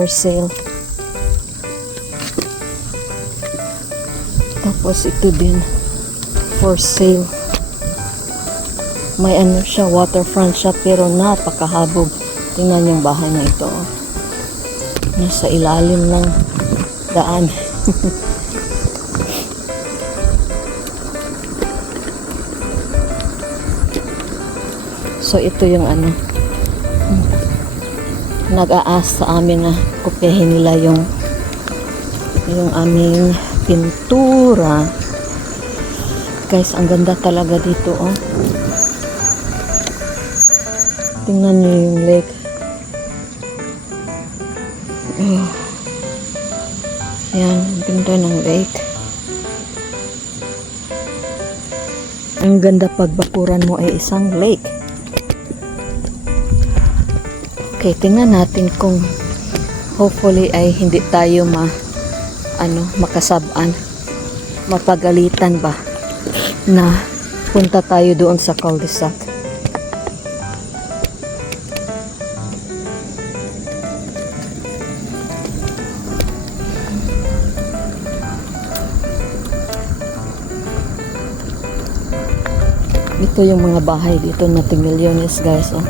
for sale. Tapos ito din for sale. May ano siya, waterfront siya, pero napakahabog. Tingnan yung bahay na ito. Nasa ilalim ng daan. So ito yung ano, nag-aas sa amin na kopyahin nila yung aming pintura. Guys, ang ganda talaga dito, oh. Tingnan niyo yung lake. Oh. Yan, ang ganda ng lake. Ang ganda pag bakuran mo ay isang lake. Okay, tingnan natin kung hopefully ay hindi tayo makasabaan, mapagalitan ba na punta tayo doon sa cul-de-sac. Ito yung mga bahay dito na Timilyones, guys, oh.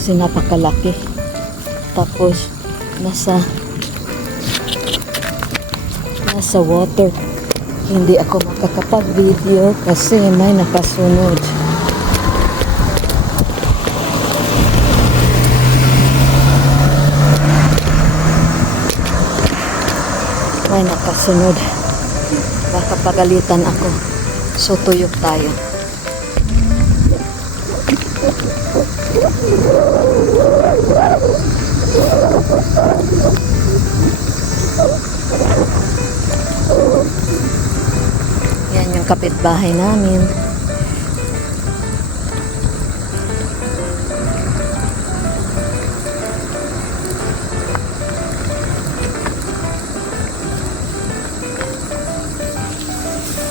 Kasi napakalaki. Tapos nasa water. Hindi ako makakapag-video kasi may nakasunod. May nakasunod. Baka pagalitan ako. So tuyok tayo. Yan yung kapitbahay namin.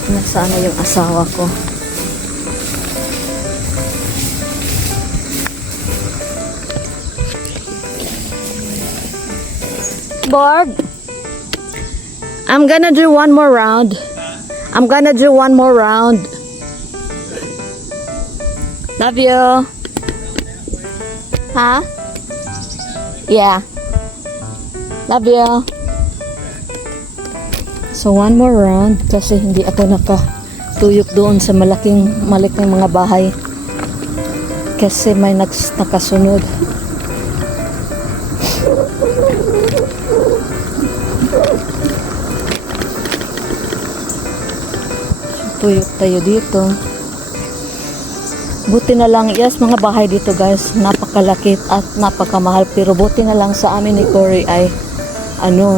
Nasaan na yung asawa ko? Borg, I'm gonna do one more round. I'm gonna do one more round. Love you. Huh? Yeah. Love you. So one more round kasi hindi ako nakatuyok doon sa malaking mga bahay. Kasi may nakasunod. Tuyok tayo dito. Buti na lang, yes, mga bahay dito, guys, napakalaki at napakamahal, pero buti na lang sa amin ni Cory ay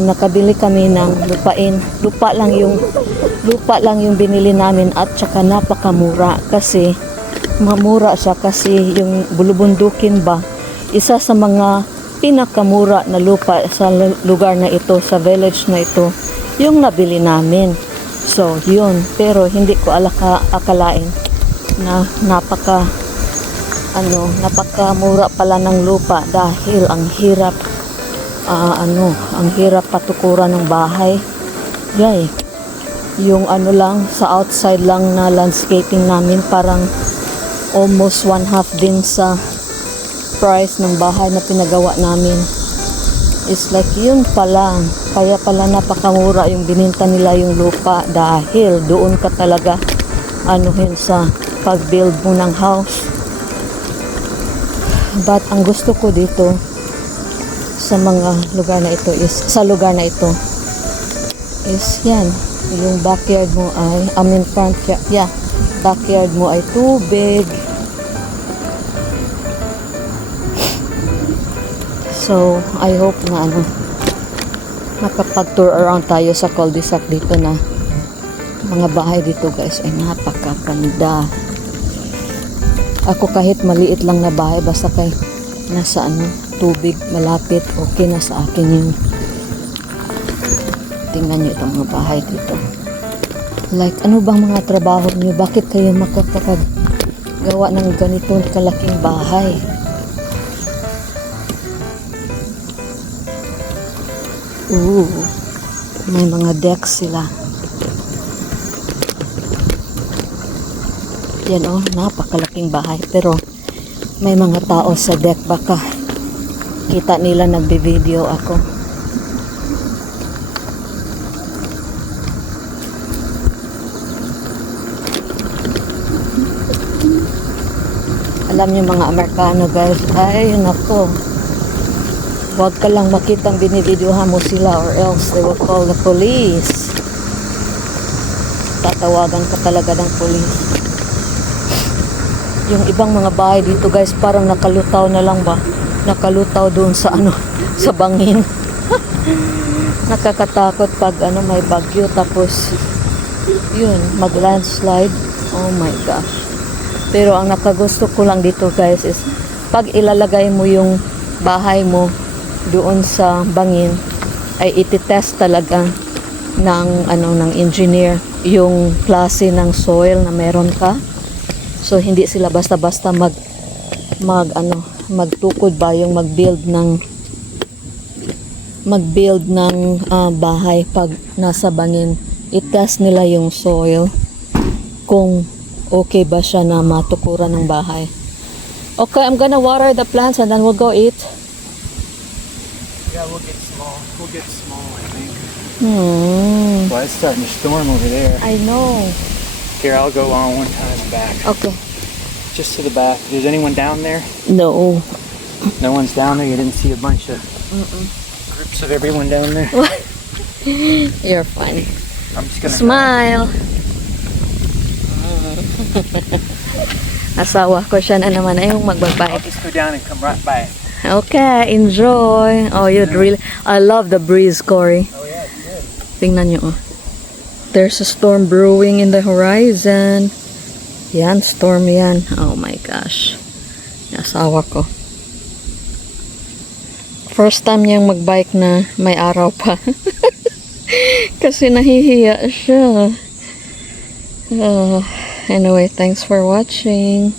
nakabili kami ng lupain. Lupa lang yung binili namin at saka napakamura kasi mamura siya kasi yung bulubundukin ba, isa sa mga pinakamura na lupa sa lugar na ito, sa village na ito, yung nabili namin. So, yun. Pero hindi ko akalain na napakamura pala ng lupa dahil ang hirap patukuran ng bahay. Yay. Yung lang sa outside lang na landscaping namin parang almost 1/2 din sa price ng bahay na pinagawa namin. It's like yun pala. Kaya pala napakamura yung bininta nila yung lupa dahil doon ka talaga sa pag-build mo ng house. But ang gusto ko dito sa lugar na ito is yan, yung backyard mo ay backyard mo ay tubig. So, I hope na makapag-tour around tayo sa cul-de-sac dito na mga bahay dito, guys, ay napakaganda. Ako kahit maliit lang na bahay, basta kay nasa tubig malapit, okay na sa akin yun. Tingnan nyo itong mga bahay dito. Like, ano bang mga trabaho nyo? Bakit kayo makapagawa ng ganitong kalaking bahay? Ooh, may mga deck sila. Yan oh, napakalaking bahay. Pero may mga tao sa deck, baka kita nila nagbe-video ako. Alam niyo mga Amerikano guys, ay nako, huwag ka lang makitang binivideohan mo sila or else they will call the police. Tatawagan ka talaga ng police. Yung ibang mga bahay dito guys, parang nakalutaw na lang ba? Nakalutaw doon sa ano, sa bangin. Nakakatakot pag ano, may bagyo tapos yun, mag-landslide. Oh my gosh. Pero ang nakagusto ko lang dito guys is pag ilalagay mo yung bahay mo doon sa bangin, ay ititest talaga ng ano, ng engineer yung klase ng soil na meron ka. So hindi sila basta-basta magtukod ba yung mag-build ng bahay pag nasa bangin. I-test nila yung soil kung okay ba siya na matukuran ng bahay. Okay, I'm gonna water the plants and then we'll go eat. Yeah, we'll get small. We'll get small, I think. Well, it's starting to storm over there. I know. Here, I'll go on one time and back. Okay. Just to the back. Is anyone down there? No. No one's down there? You didn't see a bunch of groups of everyone down there? You're funny. I'm just gonna Smile. Asawa ko siya na naman ay yung I'll magbabike. just go down and come right by it. Okay, enjoy. Oh, you'd really, I love the breeze, Corey. Oh yeah, it's good. Tingnan nyo, oh. There's a storm brewing in the horizon. Yan, storm yan. Oh my gosh. Asawa ko. First time niyang magbike na may araw pa. Kasi nahihiya siya. Anyway, thanks for watching.